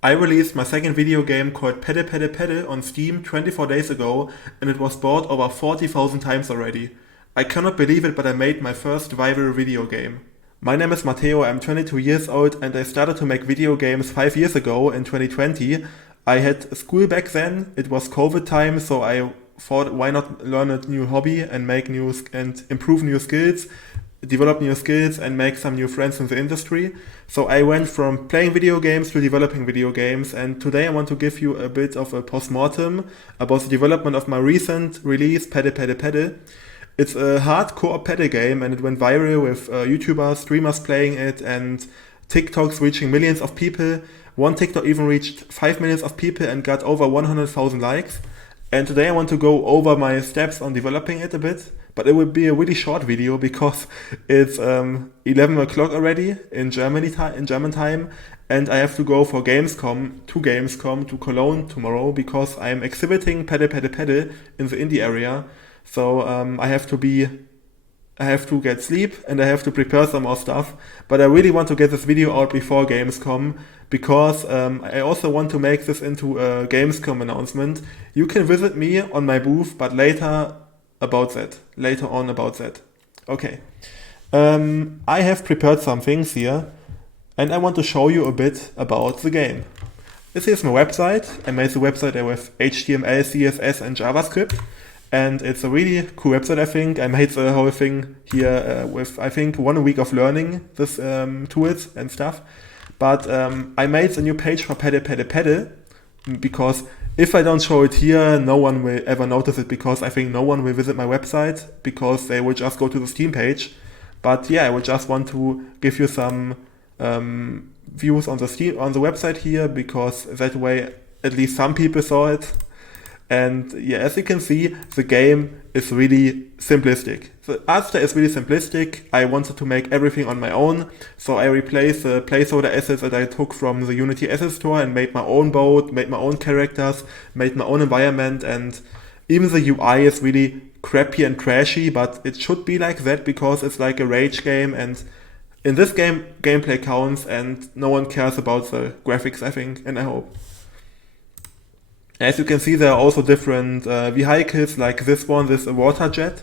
I released my second video game called Paddle on Steam 24 days ago, and it was bought over 40,000 times already. I cannot believe it, but I made my first viral video game. My name is Mateo, I'm 22 years old, and I started to make video games 5 years ago in 2020. I had school back then, it was COVID time, so I thought why not learn a new hobby and make new and improve new skills, develop new skills and make some new friends in the industry. So I went from playing video games to developing video games, and today I want to give you a bit of a postmortem about the development of my recent release, Paddle. It's a hard co-op paddle game, and it went viral with YouTubers, streamers playing it, and TikToks reaching millions of people. One TikTok even reached 5 million of people and got over 100,000 likes. And today I want to go over my steps on developing it a bit, but it will be a really short video because it's 11 o'clock already in German time, and I have to go for Gamescom to Cologne tomorrow because I'm exhibiting Paddle in the indie area. So I have to get sleep and I have to prepare some more stuff. But I really want to get this video out before Gamescom because I also want to make this into a Gamescom announcement. You can visit me on my booth, but later on about that. Okay. I have prepared some things here and I want to show you a bit about the game. This is my website. I made the website with HTML, CSS and JavaScript. And it's a really cool website, I think. I made the whole thing here with, I think, 1 week of learning this tools and stuff. But I made a new page for Paddle because if I don't show it here, no one will ever notice it because I think no one will visit my website because they will just go to the Steam page. But yeah, I would just want to give you some views on the website here because that way at least some people saw it. And yeah, as you can see, the game is really simplistic. The art style is really simplistic. I wanted to make everything on my own, so I replaced the placeholder assets that I took from the Unity asset store and made my own boat, made my own characters, made my own environment, and even the UI is really crappy and trashy, but it should be like that because it's like a rage game, and in this game, gameplay counts and no one cares about the graphics, I think, and I hope. As you can see, there are also different vehicles like this is a water jet,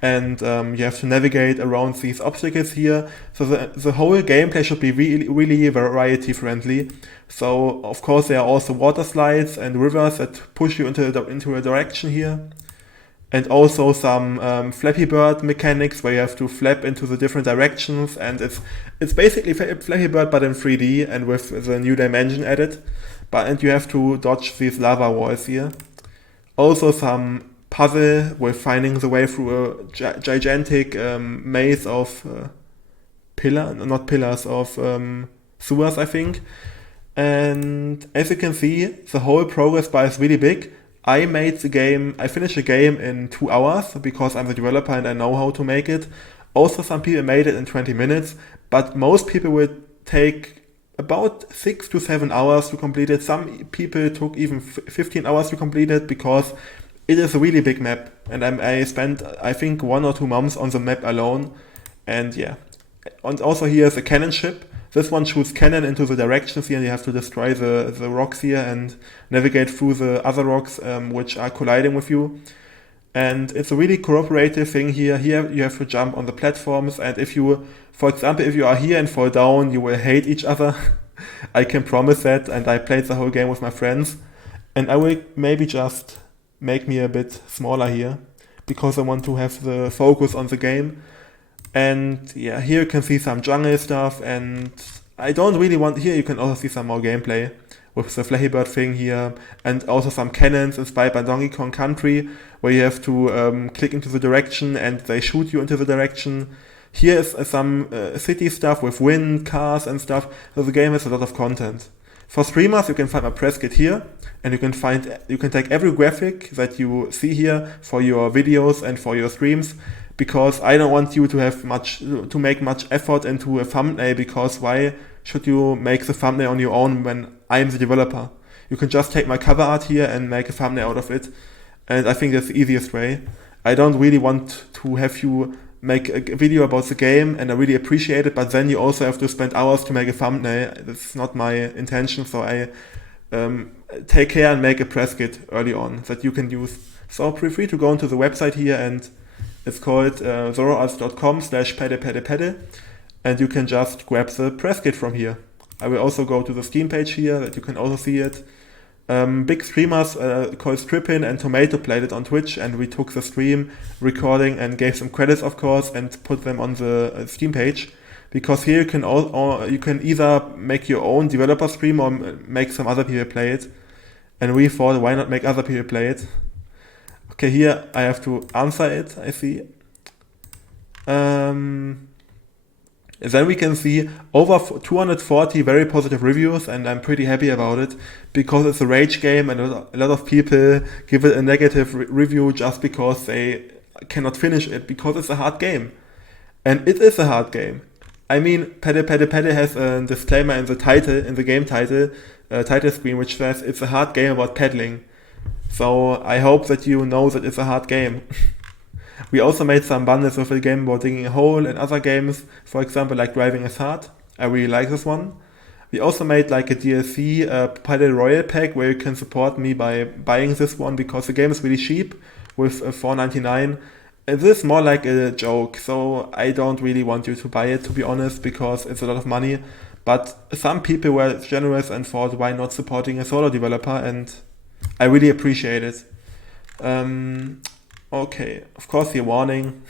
and you have to navigate around these obstacles here. So the whole gameplay should be really variety friendly. So of course there are also water slides and rivers that push you into a direction here. And also some Flappy Bird mechanics where you have to flap into the different directions, and it's basically Flappy Bird but in 3D and with the new dimension added. And you have to dodge these lava walls here. Also some puzzle with finding the way through a gigantic maze of sewers, I think. And as you can see, the whole progress bar is really big. I finished the game in 2 hours because I'm the developer and I know how to make it. Also some people made it in 20 minutes, but most people would take about 6 to 7 hours to complete it. Some people took even 15 hours to complete it because it is a really big map. And I spent, I think, 1 or 2 months on the map alone. And yeah. And also here is a cannon ship. This one shoots cannon into the directions here, and you have to destroy the rocks here and navigate through the other rocks which are colliding with you. And it's a really cooperative thing here. Here you have to jump on the platforms, and for example, if you are here and fall down, you will hate each other. I can promise that, and I played the whole game with my friends. And I will maybe just make me a bit smaller here, because I want to have the focus on the game. And yeah, here you can see some jungle stuff, and I don't really want, here you can also see some more gameplay with the Flappy Bird thing here, and also some cannons inspired by Donkey Kong Country, where you have to click into the direction and they shoot you into the direction. Here is some city stuff with wind, cars and stuff, so the game has a lot of content. For streamers, you can find my press kit here, and you can take every graphic that you see here for your videos and for your streams, because I don't want you to make much effort into a thumbnail, because why should you make the thumbnail on your own when I'm the developer? You can just take my cover art here and make a thumbnail out of it, and I think that's the easiest way. I don't really want to have you make a video about the game, and I really appreciate it, but then you also have to spend hours to make a thumbnail. That's not my intention, so I take care and make a press kit early on that you can use. So feel free to go into the website here, and it's called ZoroArts.com/paddle, and you can just grab the press kit from here. I will also go to the Steam page here that you can also see it. Big streamers called Strippin and Tomato played it on Twitch, and we took the stream recording and gave some credits, of course, and put them on the Steam page. Because here you can either make your own developer stream or make some other people play it. And we thought, why not make other people play it? Okay, here I have to answer it, I see. Then we can see over 240 very positive reviews, and I'm pretty happy about it because it's a rage game, and a lot of people give it a negative review just because they cannot finish it, because it's a hard game. And it is a hard game. I mean, Paddle has a disclaimer in the title, in the game title screen, which says it's a hard game about paddling. So I hope that you know that it's a hard game. We also made some bundles with the game about digging a hole and other games, for example, like Driving is Hard. I really like this one. We also made like a DLC Paddle Royal pack where you can support me by buying this one because the game is really cheap with $4.99. This is more like a joke, so I don't really want you to buy it, to be honest, because it's a lot of money. But some people were generous and thought, why not supporting a solo developer, and I really appreciate it. Okay, of course the warning.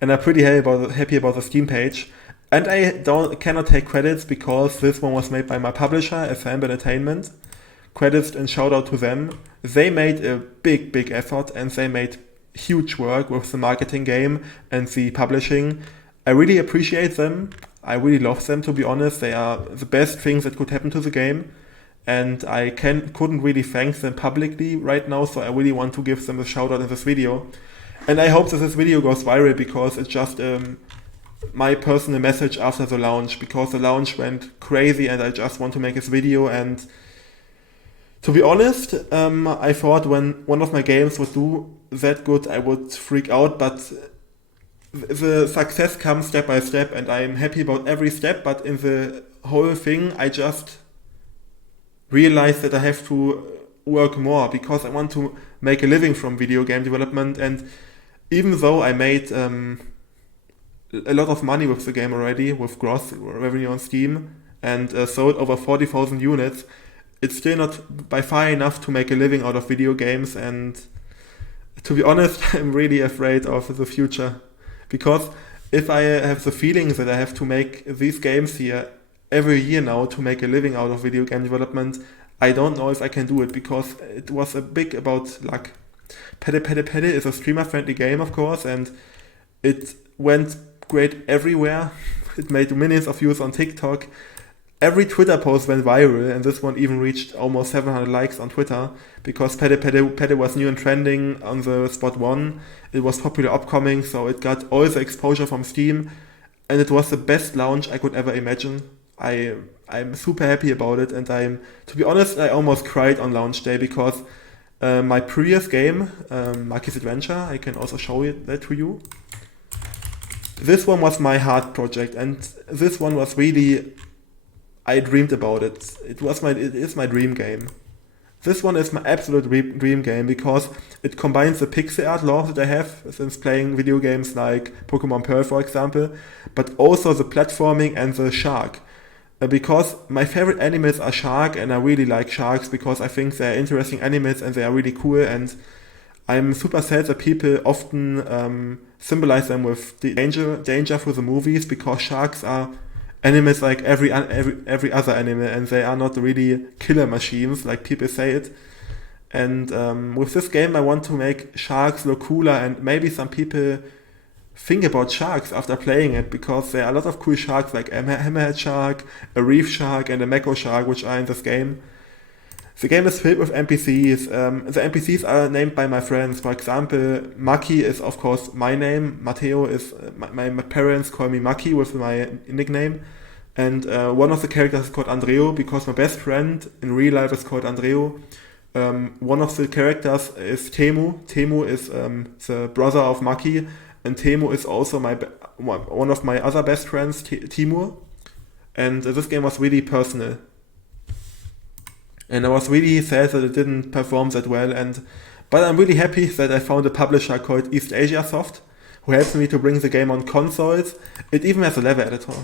And I'm pretty happy about the Steam page. And I cannot take credits because this one was made by my publisher, FM Entertainment. Credits and shout out to them. They made a big effort, and they made huge work with the marketing game and the publishing. I really appreciate them. I really love them, to be honest. They are the best things that could happen to the game, and I couldn't really thank them publicly right now, so I really want to give them a shout out in this video. And I hope that this video goes viral because it's just my personal message after the launch, because the launch went crazy and I just want to make this video. And to be honest, I thought when one of my games would do that good, I would freak out, but the success comes step by step, and I'm happy about every step. But in the whole thing, I just realized that I have to work more because I want to make a living from video game development. And even though I made a lot of money with the game already, with gross revenue on Steam, and sold over 40,000 units, it's still not by far enough to make a living out of video games. And to be honest, I'm really afraid of the future, because if I have the feeling that I have to make these games here every year now to make a living out of video game development, I don't know if I can do it, because it was a big about luck. Paddle is a streamer-friendly game, of course, and it went great everywhere. It made millions of views on TikTok. Every Twitter post went viral, and this one even reached almost 700 likes on Twitter, because Paddle was new and trending on the spot 1. It was popular upcoming, so it got all the exposure from Steam, and it was the best launch I could ever imagine. I'm super happy about it, and to be honest, I almost cried on launch day, because my previous game, Makis Adventure, I can also show that to you. This one was my heart project, and this one was really, I dreamed about it. It is my dream game. This one is my absolute dream game because it combines the pixel art love that I have since playing video games like Pokemon Pearl, for example, but also the platforming and the shark. Because my favorite animals are shark, and I really like sharks because I think they're interesting animals and they are really cool, and I'm super sad that people often symbolize them with the danger through the movies, because sharks are animals like every other animal, and they are not really killer machines like people say it. And with this game I want to make sharks look cooler, and maybe some people think about sharks after playing it, because there are a lot of cool sharks like a hammerhead shark, a reef shark, and a mako shark, which are in this game. The game is filled with NPCs. The NPCs are named by my friends. For example, Maki is of course my name. Mateo is my parents call me Maki with my nickname. And one of the characters is called Andreo because my best friend in real life is called Andreo. One of the characters is Temu. Temu is the brother of Maki, and Temo is also one of my other best friends, Timur, and this game was really personal. And I was really sad that it didn't perform that well, but I'm really happy that I found a publisher called East Asia Soft, who helps me to bring the game on consoles. It even has a level editor.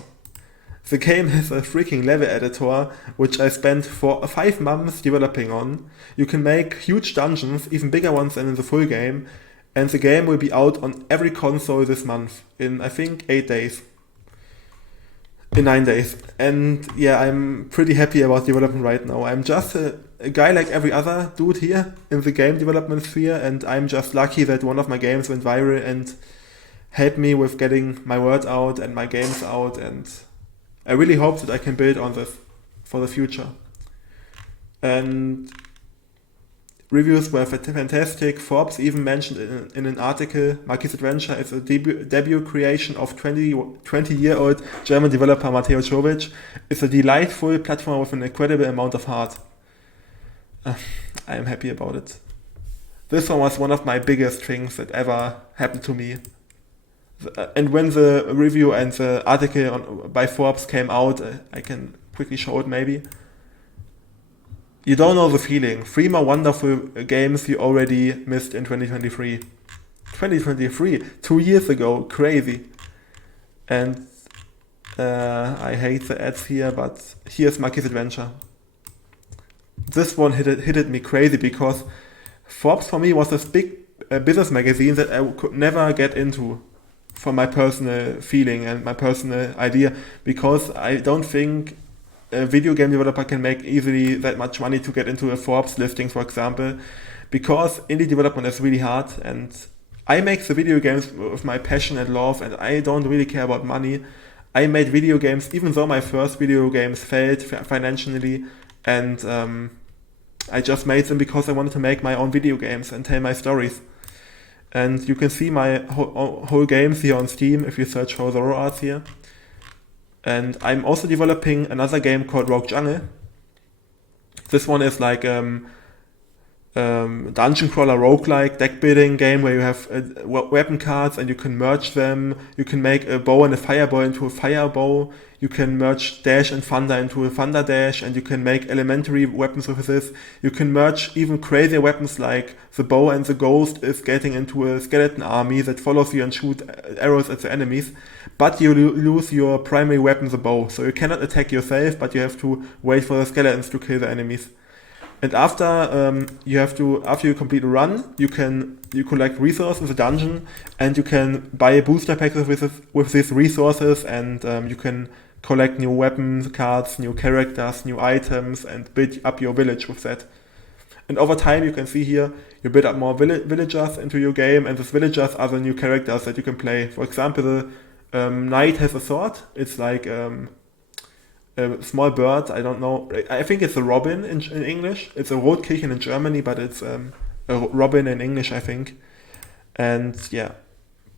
The game has a freaking level editor, which I spent for 5 months developing on. You can make huge dungeons, even bigger ones than in the full game, and the game will be out on every console this month, in I think 8 days. In 9 days. And yeah, I'm pretty happy about development right now. I'm just a guy like every other dude here in the game development sphere, and I'm just lucky that one of my games went viral and helped me with getting my word out and my games out, and I really hope that I can build on this for the future. And reviews were fantastic. Forbes even mentioned in an article, Makis Adventure is a debut creation of 20-year-old German developer Mateo. It's a delightful platformer with an incredible amount of heart. I am happy about it. This one was one of my biggest things that ever happened to me. And when the review and the article by Forbes came out, I can quickly show it maybe. You don't know the feeling. 3 more wonderful games you already missed in 2023. 2023, 2 years ago, crazy. And I hate the ads here, but here's Makis Adventure. This one hit me crazy because Forbes for me was this big business magazine that I could never get into for my personal feeling and my personal idea, because I don't think a video game developer can make easily that much money to get into a Forbes listing, for example, because indie development is really hard, and I make the video games with my passion and love, and I don't really care about money. I made video games even though my first video games failed financially, and I just made them because I wanted to make my own video games and tell my stories. And you can see my whole games here on Steam if you search for ZoroArts here. And I'm also developing another game called Rogue Jungle. This one is like dungeon crawler roguelike deck building game where you have weapon cards and you can merge them. You can make a bow and a fireball into a fire bow. You can merge dash and thunder into a thunder dash, and you can make elementary weapons with this. You can merge even crazier weapons like the bow and the ghost is getting into a skeleton army that follows you and shoots arrows at the enemies. But you lose your primary weapon, the bow. So you cannot attack yourself, but you have to wait for the skeletons to kill the enemies. And after you complete a run, you collect resources in the dungeon, and you can buy booster packs with these resources, and you can collect new weapons, cards, new characters, new items, and build up your village with that. And over time, you can see here, you build up more villagers into your game, and these villagers are the new characters that you can play. For example, the knight has a sword. It's like a small bird, I don't know. I think it's a robin in English. It's a Rotkehlchen in Germany, but it's a robin in English, I think. And yeah,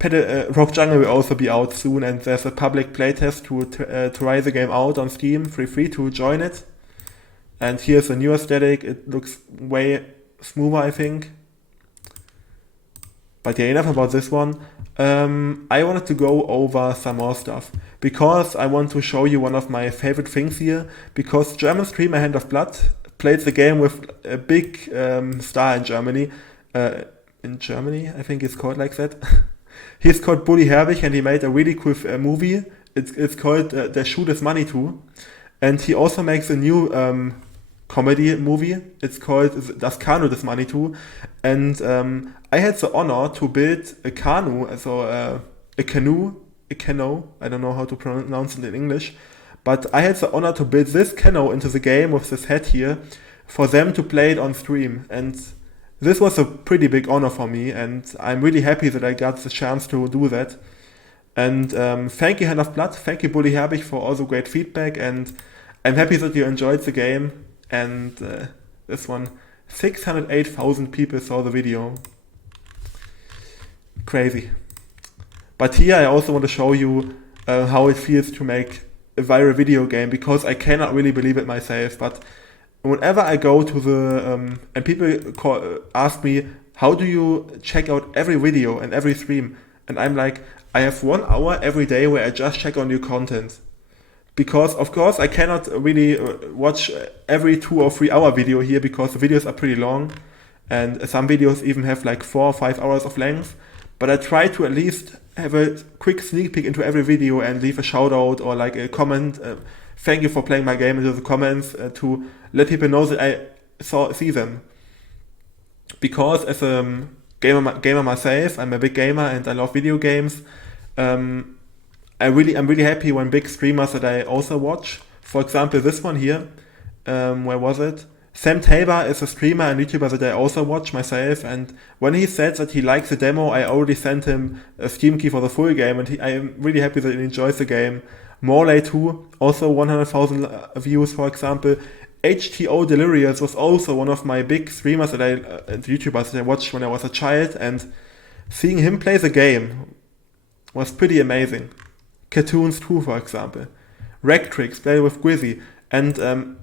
Rogue Jungle will also be out soon, and there's a public playtest to try the game out on Steam, free to join it. And here's a new aesthetic. It looks way smoother, I think. But yeah, enough about this one. I wanted to go over some more stuff, because I want to show you one of my favorite things here, because German streamer Hand of Blood played the game with a big star in Germany. I think it's called like that. He's called Bully Herbig, and he made a really cool movie. It's called Der Schuh des Manitou. And he also makes a new comedy movie. It's called Das Kanu des Manitou. And I had the honor to build a canoe, a canoe, I don't know how to pronounce it in English, but I had the honor to build this canoe into the game with this head here for them to play it on stream. And this was a pretty big honor for me, and I'm really happy that I got the chance to do that. And thank you, Hand of Blood, thank you, Bully Herbig, for all the great feedback, and I'm happy that you enjoyed the game. And this one, 608,000 people saw the video. Crazy. But here I also want to show you how it feels to make a viral video game, because I cannot really believe it myself. But whenever I go to the and people ask me, how do you check out every video and every stream? And I'm like, I have 1 hour every day where I just check on new content. Because, of course, I cannot really watch every 2 or 3 hour video here because the videos are pretty long. And some videos even have like 4 or 5 hours of length. But I try to at least have a quick sneak peek into every video and leave a shout out or like a comment. Thank you for playing my game into the comments to let people know that I see them. Because as a gamer myself, I'm a big gamer and I love video games. I'm really happy when big streamers that I also watch. For example, this one here. Where was it? Sam Tabor is a streamer and YouTuber that I also watch myself, and when he said that he likes the demo, I already sent him a Steam key for the full game, and I am really happy that he enjoys the game. Morley 2, also 100,000 views, for example. HTO Delirious was also one of my big streamers and YouTubers that I watched when I was a child, and seeing him play the game was pretty amazing. Cartoons 2, for example. Rectrix, played with Gwizzy, and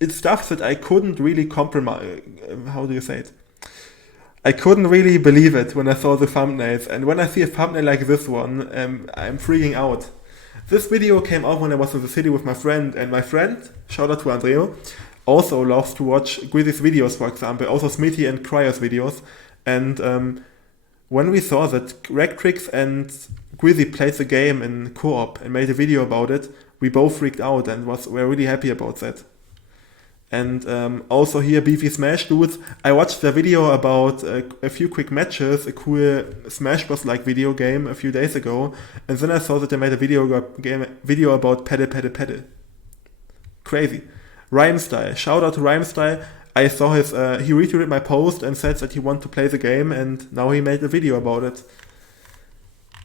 it's stuff that I couldn't really compromise. How do you say it? I couldn't really believe it when I saw the thumbnails, and when I see a thumbnail like this one, I'm freaking out. This video came out when I was in the city with my friend, and my friend, shout out to Andreo, also loves to watch Gwizzy's videos, for example, also Smithy and Cryer's videos, and when we saw that Rectrix and Gwizzy played the game in co-op and made a video about it, we both freaked out and were really happy about that. And also here, Beefy Smash Dudes, I watched their video about a few quick matches, a cool Smash Bros. Like video game a few days ago, and then I saw that they made a video about Paddle. Crazy. Rhymestyle, shout out to Rhymestyle. I saw he retweeted my post and said that he wanted to play the game, and now he made a video about it.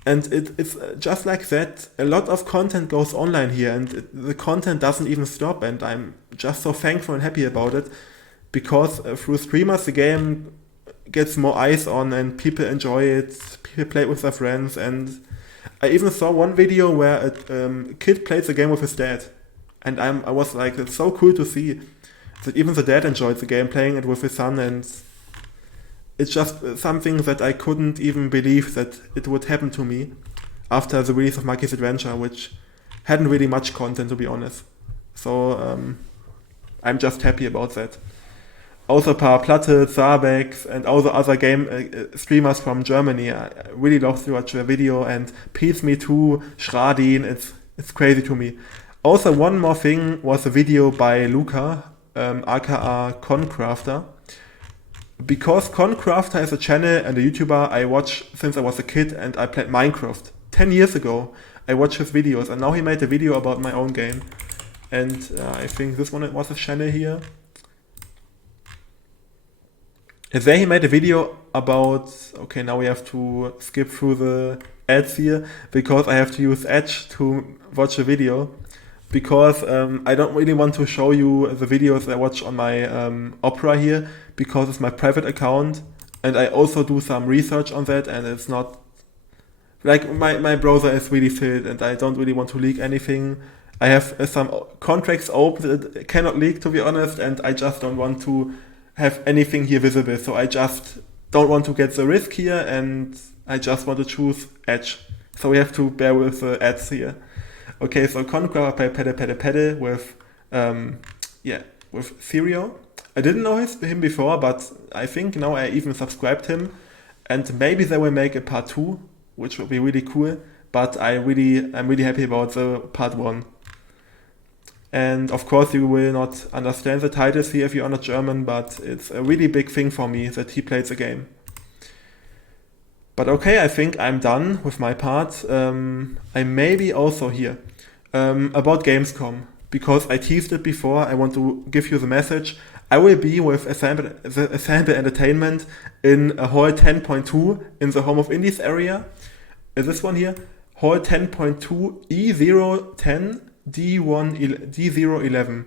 And it's just like that. A lot of content goes online here, and the content doesn't even stop, and I'm just so thankful and happy about it, because through streamers the game gets more eyes on and people enjoy it, people play it with their friends, and I even saw one video where a kid played the game with his dad, and I was like, it's so cool to see that even the dad enjoyed the game, playing it with his son, and it's just something that I couldn't even believe that it would happen to me after the release of Makis Adventure, which hadn't really much content, to be honest. So I'm just happy about that. Also Platte, Zabex, and all the other game streamers from Germany, I really love to watch their video, and Peace Me Too, Schradin, it's crazy to me. Also one more thing was a video by Luca, aka Concrafter. Because Concrafter is a channel and a YouTuber I watch since I was a kid, and I played Minecraft 10 years ago. I watched his videos, and now he made a video about my own game. And I think this one was his channel here. And there he made a video about, okay, now we have to skip through the ads here, because I have to use Edge to watch the video. Because I don't really want to show you the videos I watch on my Opera here, because it's my private account, and I also do some research on that, and it's not, like, my browser is really filled, and I don't really want to leak anything. I have some contracts open that cannot leak, to be honest, and I just don't want to have anything here visible, so I just don't want to get the risk here, and I just want to choose Edge. So we have to bear with the ads here. Okay, so Concrafter play Paddle with Therio. I didn't know him before, but I think now I even subscribed him, and maybe they will make a part 2, which will be really cool, but I'm really happy about the part 1. And of course you will not understand the titles here if you are not German, but it's a really big thing for me that he played the game. But okay, I think I'm done with my part. I may be also here about Gamescom, because I teased it before. I want to give you the message. I will be with Assemble Entertainment in Hall 10.2 in the Home of Indies area. This one here, Hall 10.2 E010 D011.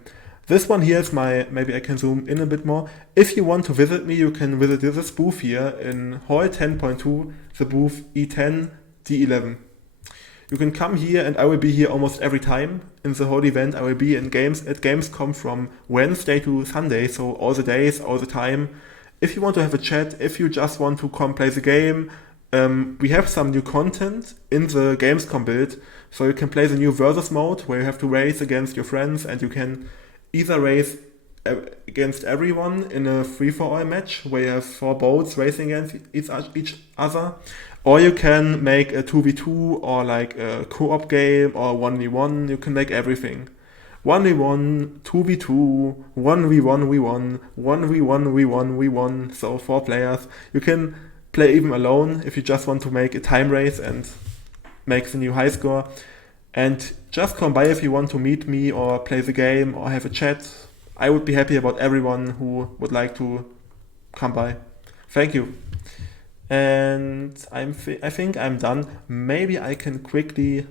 This one here is maybe I can zoom in a bit more. If you want to visit me, you can visit this booth here in Hall 10.2, the booth E10 D11. You can come here, and I will be here almost every time in the whole event. I will be at Gamescom from Wednesday to Sunday, so all the days, all the time. If you want to have a chat, if you just want to come play the game, We have some new content in the Gamescom build, so you can play the new versus mode where you have to race against your friends, and you can either race against everyone in a free-for-all match where you have 4 boats racing against each other, or you can make a 2v2 or like a co-op game or 1v1. You can make everything. 1v1, 2v2, 1v1 v1, 1v1 v1 v1, so 4 players. You can play even alone if you just want to make a time race and make the new high score. And just come by if you want to meet me or play the game or have a chat. I would be happy about everyone who would like to come by. Thank you. And I think I'm done. Maybe I can quickly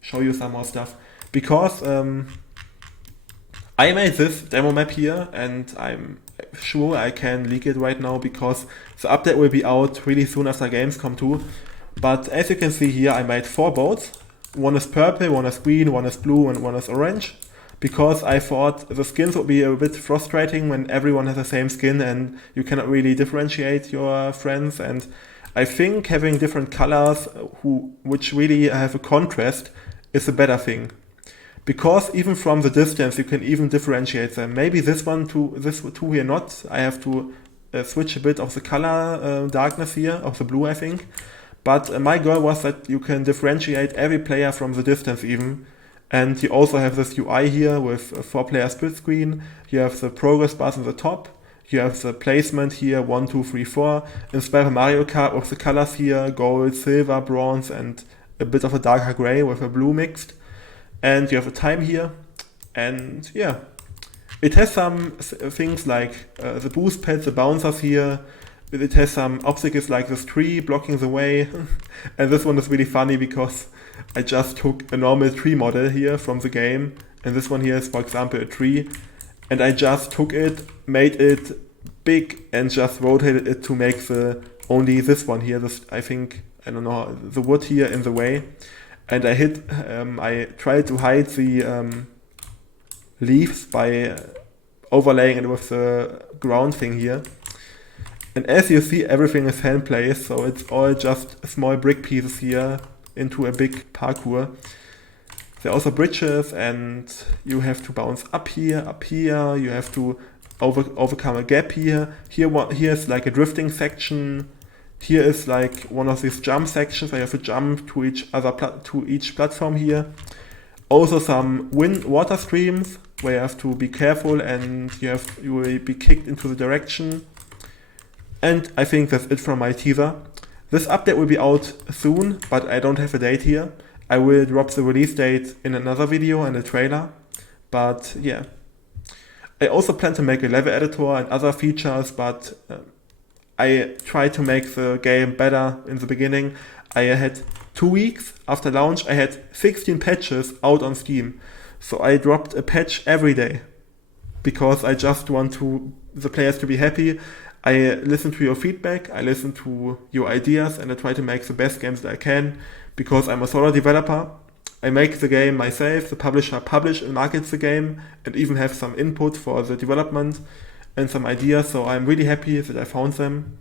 show you some more stuff. Because I made this demo map here, and I'm sure I can leak it right now because the update will be out really soon after Gamescom 2. But as you can see here, I made 4 boats. One is purple, one is green, one is blue, and one is orange. Because I thought the skins would be a bit frustrating when everyone has the same skin and you cannot really differentiate your friends. And I think having different colors which really have a contrast is a better thing. Because even from the distance you can even differentiate them. Maybe this two here not. I have to switch a bit of the color darkness here, of the blue I think. But my goal was that you can differentiate every player from the distance even. And you also have this UI here with a 4-player split screen. You have the progress bars on the top. You have the placement here, 1, 2, 3, 4. Inspired by Mario Kart with the colors here, gold, silver, bronze, and a bit of a darker gray with a blue mixed. And you have a time here. And yeah, it has some things like the boost pads, the bouncers here. It has some obstacles like this tree blocking the way. And this one is really funny because I just took a normal tree model here from the game, and this one here is, for example, a tree, and I just took it, made it big, and just rotated it to make only this one here, I don't know, the wood here in the way, and I tried to hide the leaves by overlaying it with the ground thing here. And as you see, everything is hand placed, so it's all just small brick pieces here into a big parkour. There are also bridges, and you have to bounce up here, you have to overcome a gap here. Here's like a drifting section. Here is like one of these jump sections where you have to jump to each platform here. Also some water streams where you have to be careful and you will be kicked into the direction. And I think that's it from my teaser. This update will be out soon, but I don't have a date here. I will drop the release date in another video and a trailer. But yeah. I also plan to make a level editor and other features, but I tried to make the game better in the beginning. I had 2 weeks after launch, I had 16 patches out on Steam. So I dropped a patch every day because I just want the players to be happy. I listen to your feedback, I listen to your ideas, and I try to make the best games that I can because I'm a solo developer. I make the game myself, the publisher publish and markets the game, and even have some input for the development and some ideas, so I'm really happy that I found them.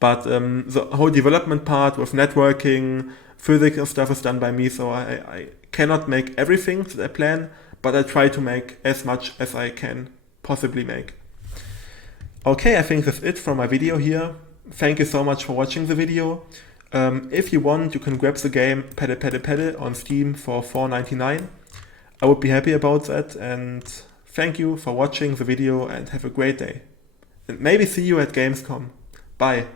But the whole development part with networking, physics and stuff is done by me, so I cannot make everything that I plan, but I try to make as much as I can possibly make. Okay, I think that's it from my video here. Thank you so much for watching the video. If you want, you can grab the game Paddle on Steam for $4.99. I would be happy about that, and thank you for watching the video and have a great day. And maybe see you at Gamescom. Bye.